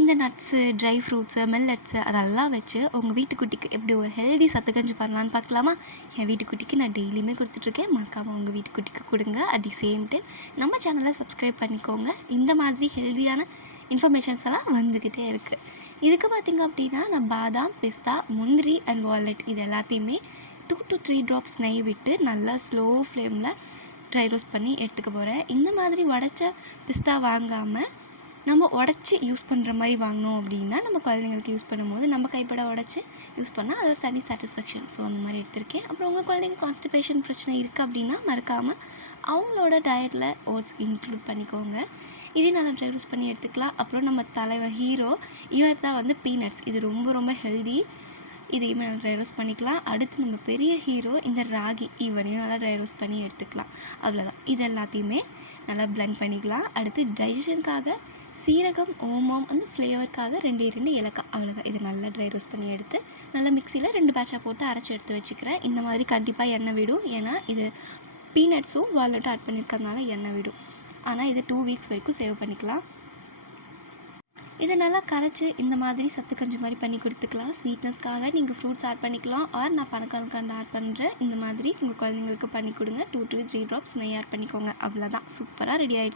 இந்த nuts, dry fruits, millets அதெல்லாம் வச்சு உங்கள் வீட்டுக்குட்டிக்கு எப்படி ஒரு ஹெல்தி சத்துக்கஞ்சி பண்ணலான்னு பார்க்கலாமா? என் வீட்டுக்குட்டிக்கு நான் டெய்லியுமே கொடுத்துட்ருக்கேன். மறக்காமல் உங்கள் வீட்டுக்குட்டிக்கு கொடுங்க. அட் தி சேம் டைம் நம்ம சேனலை சப்ஸ்கிரைப் பண்ணிக்கோங்க. இந்த மாதிரி ஹெல்தியான இன்ஃபர்மேஷன்ஸ் எல்லாம் வந்துக்கிட்டே இருக்குது. இதுக்கு பார்த்திங்க அப்படின்னா நான் பாதாம், பிஸ்தா, முந்திரி அண்ட் வால்நட் இது எல்லாத்தையுமே 2 to 3 ட்ராப்ஸ் நெய் விட்டு நல்லா ஸ்லோ ஃப்ளேமில் ட்ரை ரோஸ்ட் பண்ணி எடுத்துக்க போகிறேன். இந்த மாதிரி உடச்ச பிஸ்தா வாங்காமல் நம்ம உடச்சி யூஸ் பண்ணுற மாதிரி வாங்கினோம் அப்படின்னா நம்ம குழந்தைங்களுக்கு யூஸ் பண்ணும்போது நம்ம கைப்பட உடச்சி யூஸ் பண்ணால் அது ஒரு தனி சாட்டிஸ்ஃபேக்ஷன். ஸோ அந்த மாதிரி எடுத்திருக்கேன். அப்புறம் உங்கள் குழந்தைங்க கான்ஸ்டிபேஷன் பிரச்சனை இருக்குது அப்படின்னா மறக்காமல் அவங்களோட டயட்டில் ஓட்ஸ் இன்க்ளூட் பண்ணிக்கோங்க. இதே நல்லா ட்ரை ரோஸ்ட் பண்ணி எடுத்துக்கலாம். அப்புறம் நம்ம தலைவன் ஹீரோ இவர் தான் வந்து பீனட்ஸ். இது ரொம்ப ரொம்ப ஹெல்தி. இதையுமே நல்லா ட்ரை ரோஸ்ட் பண்ணிக்கலாம். அடுத்து நம்ம பெரிய ஹீரோ இந்த ராகி, இவனையும் நல்லா ட்ரை ரோஸ்ட் பண்ணி எடுத்துக்கலாம். அவ்வளோதான். இது எல்லாத்தையுமே நல்லா பிளெண்ட் பண்ணிக்கலாம். அடுத்து டைஜஷனுக்காக சீரகம், ஓமம் வந்து ஃப்ளேவருக்காக 2 ஏலக்காய், அவ்வளோதான். இது நல்லா ட்ரை ரோஸ்ட் பண்ணி எடுத்து நல்லா மிக்சியில் 2 பேட்சாக போட்டு அரைச்சி எடுத்து வச்சுக்கிறேன். இந்த மாதிரி கண்டிப்பாக எண்ணெய் விடும். ஏன்னா இது பீனட்ஸும் வால்நட்டும் ஆட் பண்ணியிருக்கிறதுனால எண்ணெய் விடும். ஆனால் இது 2 வீக்ஸ் வரைக்கும் சேவ் பண்ணிக்கலாம். இதை நல்லா கரைச்சி இந்த மாதிரி சத்துக்கஞ்சி மாதிரி பண்ணி கொடுத்துக்கலாம். ஸ்வீட்னஸ்க்காக நீங்கள் ஃப்ரூட்ஸ் ஆட் பண்ணிக்கலாம். ஆர் நான் பனக்கல்கண்டு ஆட் பண்ணுறேன். இந்த மாதிரி உங்கள் குழந்தைங்களுக்கு பண்ணி கொடுங்க. 2 to 3 ட்ராப்ஸ் நெய் ஆட் பண்ணிக்கோங்க. அவ்வளோதான். சூப்பராக ரெடி ஆகிடுச்சு.